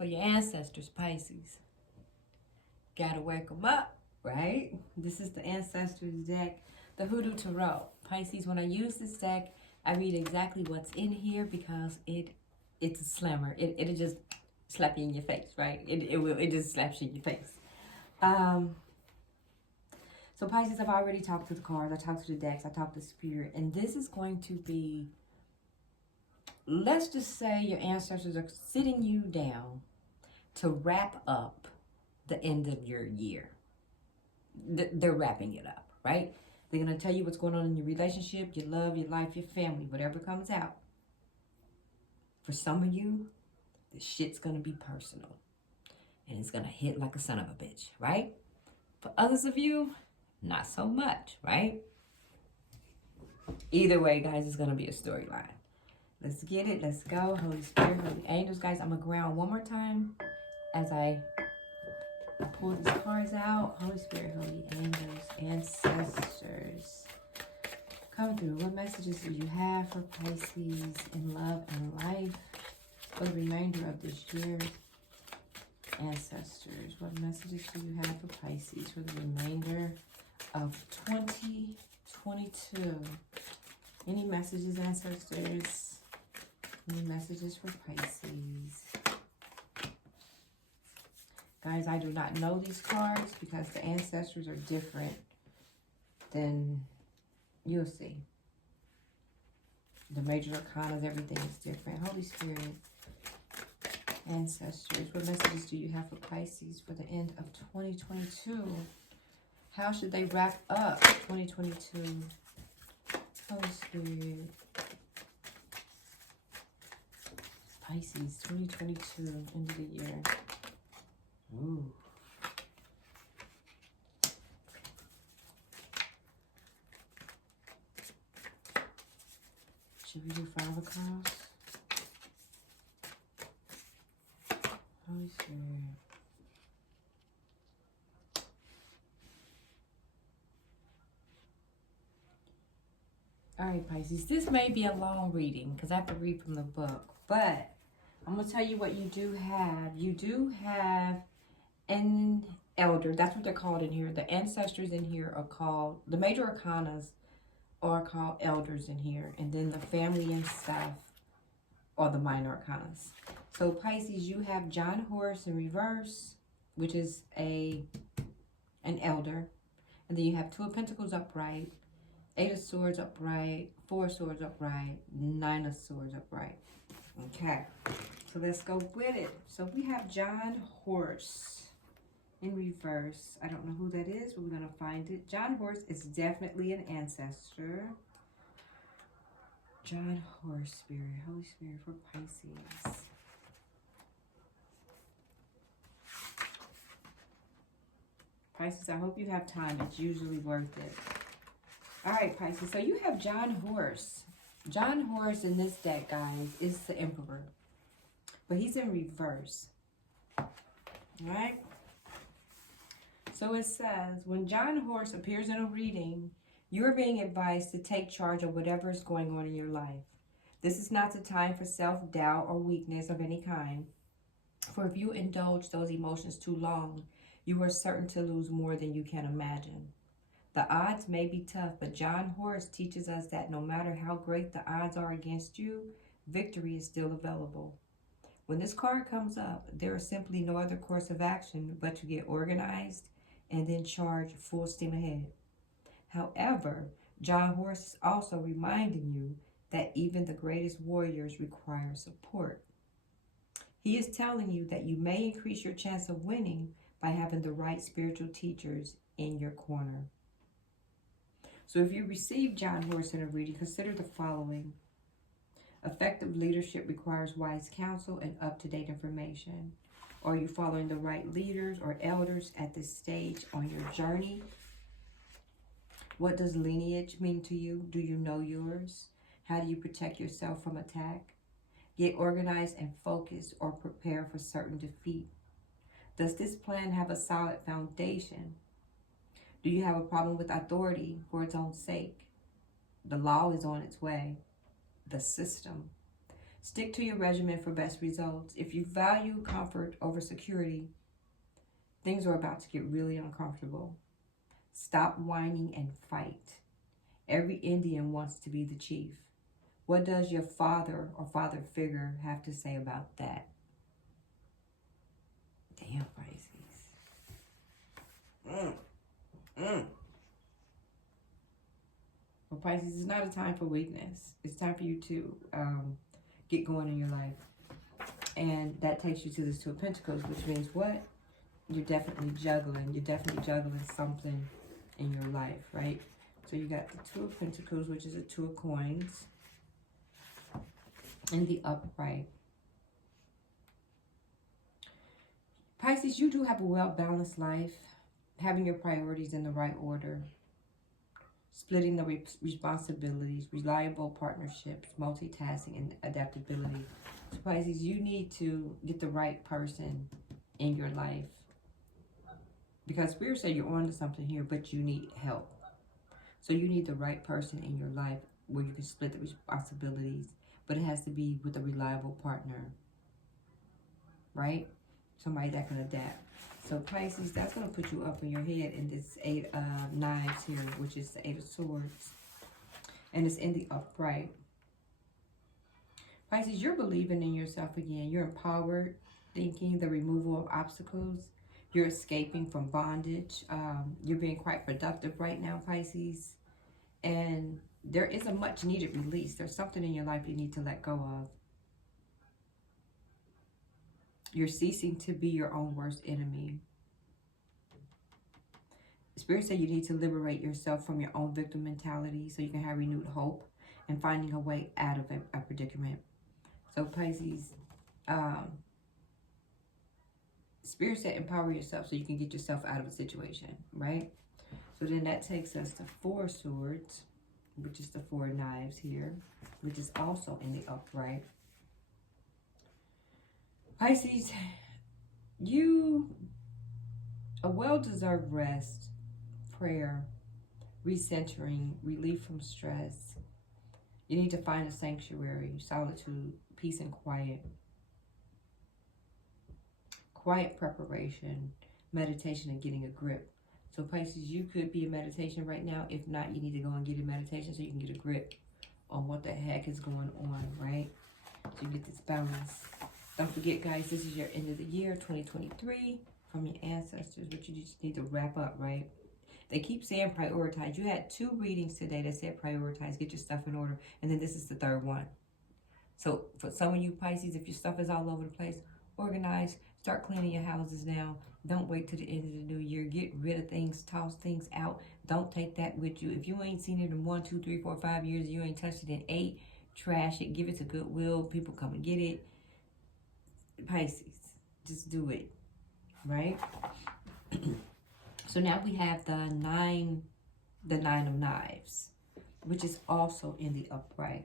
for your ancestors, Pisces. Gotta wake them up, right? This is the Ancestors deck, the Hoodoo Tarot. Pisces, when I use this deck, I read exactly what's in here because it's a slammer. It'll just slap you in your face, right? It just slaps you in your face. So Pisces, I've already talked to the cards, I talked to the decks, I talked to Spirit, and this is going to be, let's just say your ancestors are sitting you down to wrap up the end of your year. They're wrapping it up, right? They're going to tell you what's going on in your relationship, your love, your life, your family, whatever comes out. For some of you, the shit's going to be personal. And it's going to hit like a son of a bitch, right? For others of you, not so much, right? Either way, guys, it's going to be a storyline. Let's get it. Let's go. Holy Spirit, Holy Angels. Guys, I'm going to ground one more time as I pull these cards out. Holy Spirit, Holy Angels, Ancestors. Come through. What messages do you have for Pisces in love and life for the remainder of this year? Ancestors, what messages do you have for Pisces for the remainder of 2022? Any messages, ancestors? Any messages for Pisces? Guys, I do not know these cards because the ancestors are different than, you'll see. The major arcanas, everything is different. Holy Spirit, ancestors, what messages do you have for Pisces for the end of 2022? How should they wrap up 2022? Holy Spirit. Pisces, 2022, end of the year. Ooh. Should we do 5 across? Holy Spirit. All right, Pisces, this may be a long reading because I have to read from the book, but I'm going to tell you what you do have. You do have an elder. That's what they're called in here. The ancestors in here are called, the major arcanas are called elders in here. And then the family and stuff are the minor arcanas. So Pisces, you have John Horse in reverse, which is an elder. And then you have 2 of Pentacles upright, 8 of Swords upright, 4 of Swords upright, 9 of Swords upright. Okay, so let's go with it. So we have John Horse in reverse. I don't know who that is, but we're going to find it. John Horse is definitely an ancestor. John Horse, Spirit, Holy Spirit for Pisces. Pisces, I hope you have time. It's usually worth it. All right, Pisces, so you have John Horse. John Horse in this deck, guys, is the Emperor. But he's in reverse. All right? So it says, when John Horse appears in a reading, you're being advised to take charge of whatever is going on in your life. This is not the time for self-doubt or weakness of any kind. For if you indulge those emotions too long, you are certain to lose more than you can imagine. The odds may be tough, but John Horse teaches us that no matter how great the odds are against you, victory is still available. When this card comes up, there is simply no other course of action but to get organized and then charge full steam ahead. However, John Horse is also reminding you that even the greatest warriors require support. He is telling you that you may increase your chance of winning by having the right spiritual teachers in your corner. So if you receive John Horse in a reading, consider the following. Effective leadership requires wise counsel and up-to-date information. Are you following the right leaders or elders at this stage on your journey? What does lineage mean to you? Do you know yours? How do you protect yourself from attack? Get organized and focused or prepare for certain defeat. Does this plan have a solid foundation? Do you have a problem with authority for its own sake? The law is on its way. The system. Stick to your regimen for best results. If you value comfort over security, things are about to get really uncomfortable. Stop whining and fight. Every Indian wants to be the chief. What does your father or father figure have to say about that? Damn, Pisces. Well, Pisces, it's not a time for weakness. It's time for you to get going in your life. And that takes you to this Two of Pentacles, which means what? You're definitely juggling. You're definitely juggling something in your life, right? So you got the Two of Pentacles, which is a Two of Coins, in the upright. Pisces, you do have a well-balanced life, having your priorities in the right order, splitting the responsibilities, reliable partnerships, multitasking, and adaptability. So Pisces, you need to get the right person in your life, because Spirit said you're on to something here, but you need help. So you need the right person in your life where you can split the responsibilities, but it has to be with a reliable partner, right? Somebody that can adapt. So Pisces, that's going to put you up in your head in this Eight of Knives here, which is the Eight of Swords. And it's in the upright. Pisces, you're believing in yourself again. You're empowered, thinking the removal of obstacles. You're escaping from bondage. You're being quite productive right now, Pisces. And there is a much needed release. There's something in your life you need to let go of. You're ceasing to be your own worst enemy. Spirit said you need to liberate yourself from your own victim mentality so you can have renewed hope and finding a way out of a predicament. So Pisces, Spirit said empower yourself so you can get yourself out of a situation, right? So then that takes us to Four of Swords, which is the Four of Knives here, which is also in the upright. Pisces, a well-deserved rest, prayer, recentering, relief from stress. You need to find a sanctuary, solitude, peace and quiet. Quiet preparation, meditation, and getting a grip. So Pisces, you could be in meditation right now. If not, you need to go and get in meditation so you can get a grip on what the heck is going on, right? So you get this balance. Don't forget, guys, this is your end of the year, 2023, from your ancestors, but you just need to wrap up, right? They keep saying prioritize. You had 2 readings today that said prioritize, get your stuff in order, and then this is the 3rd one. So for some of you Pisces, if your stuff is all over the place, organize, start cleaning your houses now. Don't wait till the end of the new year. Get rid of things, toss things out. Don't take that with you. If you ain't seen it in 1, 2, 3, 4, 5 years, you ain't touched it in 8, trash it, give it to Goodwill. People come and get it. Pisces, just do it, right? So now we have the nine of Knives, which is also in the upright.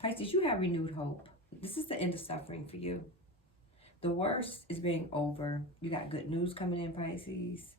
Pisces, you have renewed hope. This is the end of suffering for you. The worst is being over. You got good news coming in, Pisces.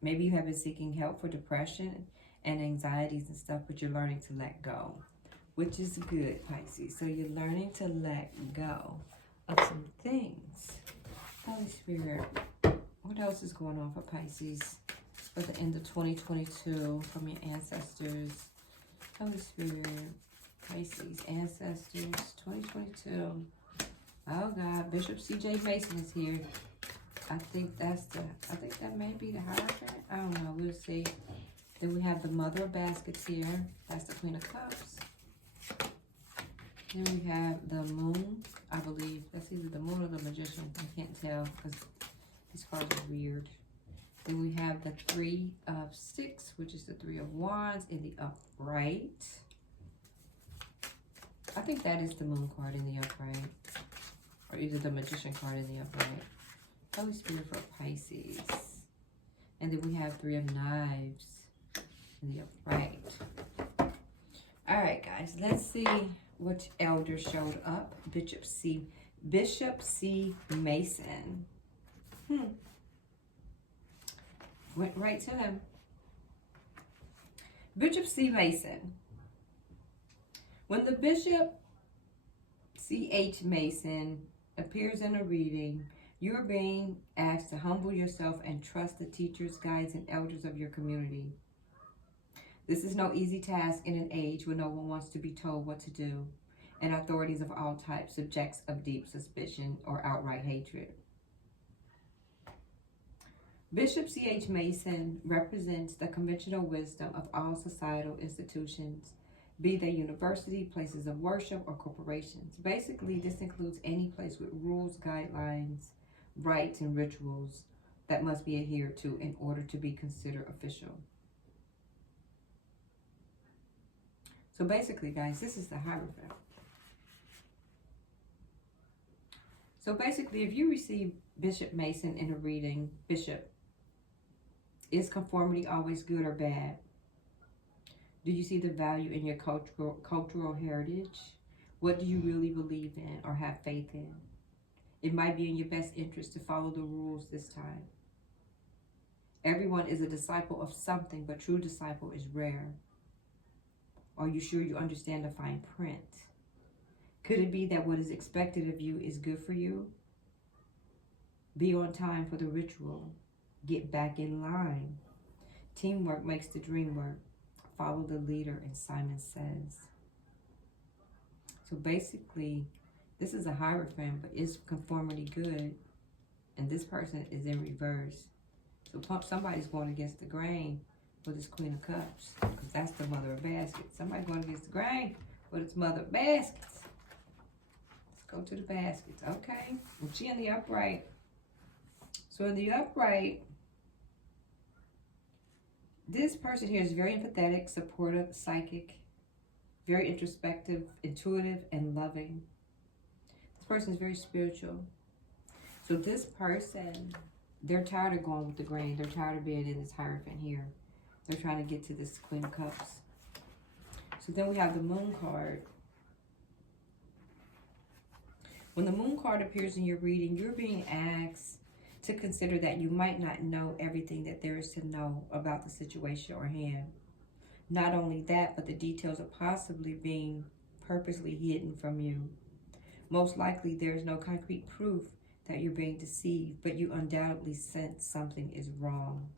Maybe you have been seeking help for depression and anxieties and stuff, but you're learning to let go, which is good, Pisces. So you're learning to let go of some things. Holy Spirit, what else is going on for Pisces for the end of 2022 from your ancestors? Holy Spirit, Pisces, ancestors, 2022. Oh God, Bishop C.J. Mason is here. I think that may be the Hierophant. I don't know, we'll see. Then we have the Mother of Baskets here. That's the Queen of Cups. Then we have the Moon, I believe. That's either the Moon or the Magician. I can't tell because these cards are weird. Then we have the Three of Sticks, which is the Three of Wands in the upright. I think that is the Moon card in the upright. Or either the Magician card in the upright. Holy Spirit for Pisces. And then we have Three of Knives in the upright. Alright guys, let's see which elder showed up. Bishop C. Mason. Went right to him. Bishop C. Mason. When the bishop C.H. Mason appears in a reading. You are being asked to humble yourself and trust the teachers, guides, and elders of your community. This is no easy task in an age when no one wants to be told what to do, and authorities of all types subjects of deep suspicion or outright hatred. Bishop C.H. Mason represents the conventional wisdom of all societal institutions, be they university, places of worship, or corporations. Basically, this includes any place with rules, guidelines, rites, and rituals that must be adhered to in order to be considered official. So basically, guys, this is the Hierophant. So basically, if you receive Bishop Mason in a reading, Bishop, is conformity always good or bad? Do you see the value in your cultural heritage? What do you really believe in or have faith in? It might be in your best interest to follow the rules this time. Everyone is a disciple of something, but true disciple is rare. Are you sure you understand the fine print? Could it be that what is expected of you is good for you? Be on time for the ritual. Get back in line. Teamwork makes the dream work. Follow the leader, and Simon says. So basically, this is a Hierophant, but is conformity good? And this person is in reverse. So somebody's going against the grain for this Queen of Cups, because that's the Mother of Baskets. Somebody going against the grain for this Mother of Baskets. Let's go to the baskets. Okay. And she in the upright. So in the upright, this person here is very empathetic, supportive, psychic, very introspective, intuitive, and loving. This person is very spiritual. So this person, they're tired of going with the grain. They're tired of being in this Hierophant here. They're trying to get to this Queen of Cups. So then we have the Moon card. When the Moon card appears in your reading, you're being asked to consider that you might not know everything that there is to know about the situation or hand. Not only that, but the details are possibly being purposely hidden from you. Most likely, there is no concrete proof that you're being deceived, but you undoubtedly sense something is wrong.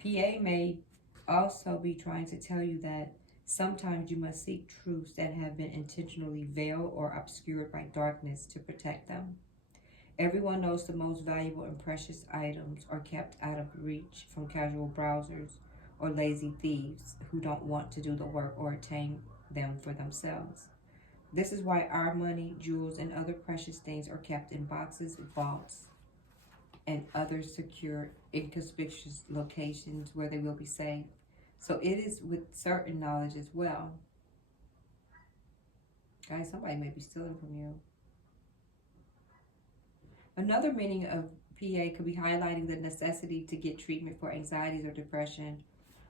PA may also be trying to tell you that sometimes you must seek truths that have been intentionally veiled or obscured by darkness to protect them. Everyone knows the most valuable and precious items are kept out of reach from casual browsers or lazy thieves who don't want to do the work or attain them for themselves. This is why our money, jewels, and other precious things are kept in boxes, vaults, and other secure, inconspicuous locations where they will be safe. So it is with certain knowledge as well. Guys, somebody may be stealing from you. Another meaning of PA could be highlighting the necessity to get treatment for anxieties or depression,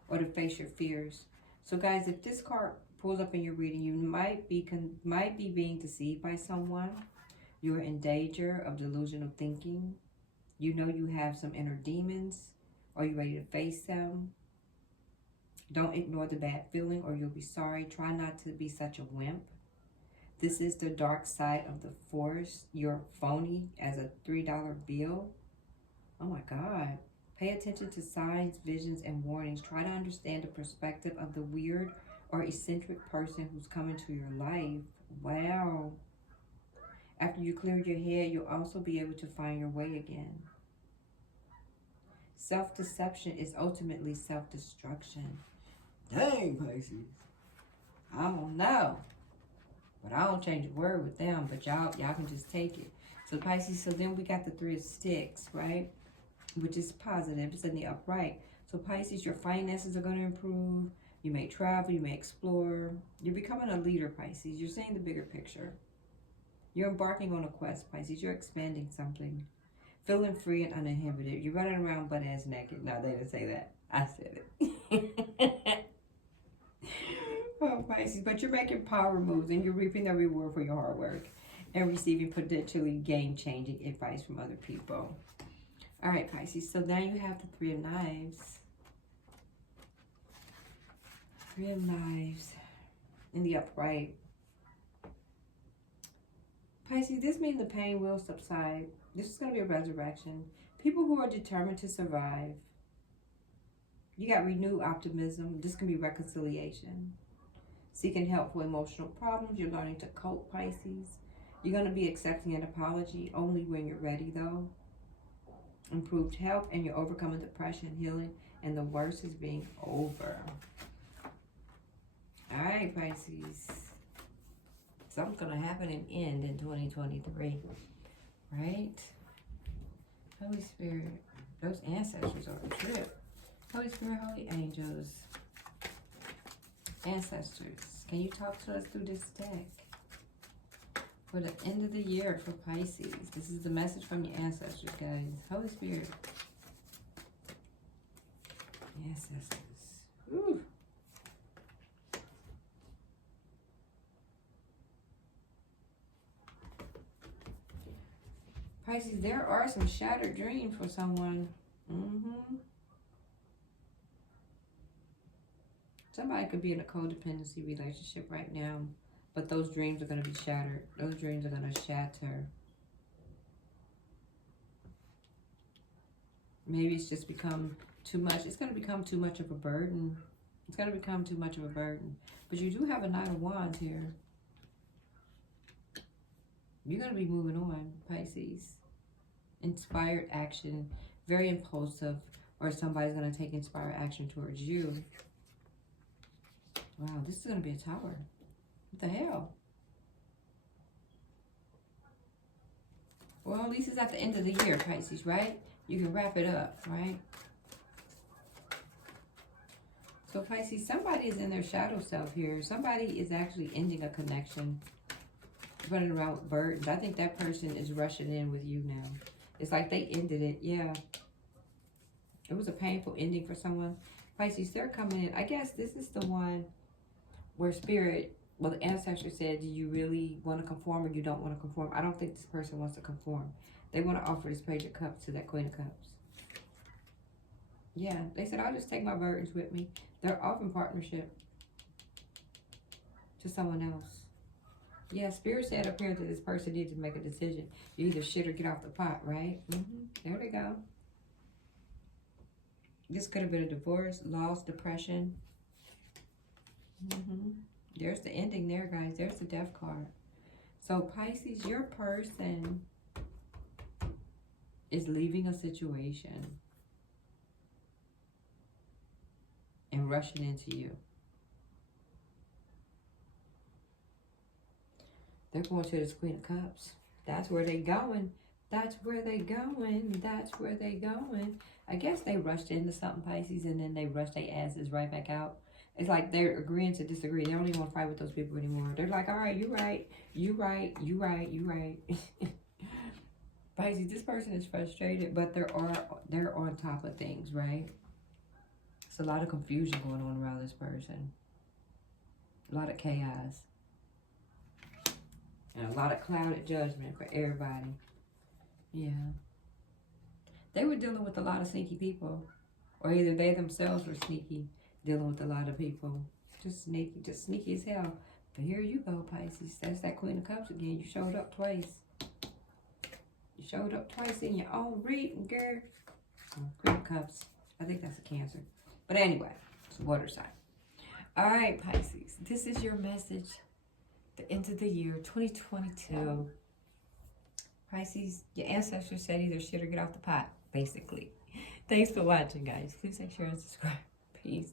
or to face your fears. So guys, if this card pulls up in your reading, you might be being deceived by someone. You're in danger of delusional thinking. You know you have some inner demons. Are you ready to face them? Don't ignore the bad feeling or you'll be sorry. Try not to be such a wimp. This is the dark side of the force. You're phony as a $3 bill. Oh my God. Pay attention to signs, visions, and warnings. Try to understand the perspective of the weird or eccentric person who's coming to your life. Wow. After you clear your head, you'll also be able to find your way again. Self-deception is ultimately self-destruction. Dang, Pisces. I don't know. But I don't change a word with them, but y'all can just take it. So Pisces, so then we got the 3 of Sticks, right? Which is positive. It's in the upright. So Pisces, your finances are going to improve. You may travel. You may explore. You're becoming a leader, Pisces. You're seeing the bigger picture. You're embarking on a quest, Pisces. You're expanding something. Feeling free and uninhibited. You're running around butt-ass naked. No, they didn't say that. I said it. Oh, Pisces. But you're making power moves and you're reaping the reward for your hard work and receiving potentially game-changing advice from other people. All right, Pisces. So now you have the 3 of Knives. 3 of Knives in the upright. Pisces, this means the pain will subside. This is going to be a resurrection. People who are determined to survive. You got renewed optimism. This can be reconciliation. Seeking help for emotional problems. You're learning to cope, Pisces. You're going to be accepting an apology only when you're ready, though. Improved health, and you're overcoming depression, healing, and the worst is being over. All right, Pisces. Something's going to happen and end in 2023. Right? Holy Spirit. Those ancestors are a trip. Holy Spirit, Holy Angels. Ancestors, can you talk to us through this deck? For the end of the year for Pisces. This is the message from your ancestors, guys. Holy Spirit. Ancestors. Ooh. Pisces, there are some shattered dreams for someone. Somebody could be in a codependency relationship right now, but those dreams are going to be shattered. Those dreams are going to shatter. Maybe it's just become too much. It's going to become too much of a burden. It's going to become too much of a burden. But you do have a Knight of Wands here. You're going to be moving on, Pisces. Inspired action, very impulsive, or somebody's going to take inspired action towards you. Wow, this is going to be a tower. What the hell? Well, at least it's at the end of the year, Pisces, right? You can wrap it up, right? So, Pisces, somebody is in their shadow self here. Somebody is actually ending a connection, running around with burdens. I think that person is rushing in with you now. It's like they ended it. Yeah. It was a painful ending for someone. Pisces, they're coming in. I guess this is the one where spirit, well, the ancestor said, do you really want to conform or you don't want to conform? I don't think this person wants to conform. They want to offer this Page of Cups to that Queen of Cups. Yeah, they said, I'll just take my burdens with me. They're off in partnership to someone else. Yeah, Spirit said up here that this person needs to make a decision. You either shit or get off the pot, right? There they go. This could have been a divorce, loss, depression. There's the ending there, guys. There's the Death card. So, Pisces, your person is leaving a situation and rushing into you. They're going to this Queen of Cups. That's where they going. That's where they going. That's where they going. I guess they rushed into something, Pisces, and then they rushed their asses right back out. It's like they're agreeing to disagree. They don't even want to fight with those people anymore. They're like, all right, you right. You right. You right. You right. Pisces, this person is frustrated, but they're on top of things, right? It's a lot of confusion going on around this person. A lot of chaos. And a lot of clouded judgment for everybody. Yeah. They were dealing with a lot of sneaky people. Or either they themselves were sneaky, dealing with a lot of people. Just sneaky as hell. But here you go, Pisces. That's that Queen of Cups again. You showed up twice. You showed up twice in your own reading, girl. Queen of Cups. I think that's a Cancer. But anyway, it's a water sign. All right, Pisces. This is your message. The end of the year, 2022. Pisces, your ancestors said either shit or get off the pot, basically. Thanks for watching, guys. Please like, share, and subscribe. Peace.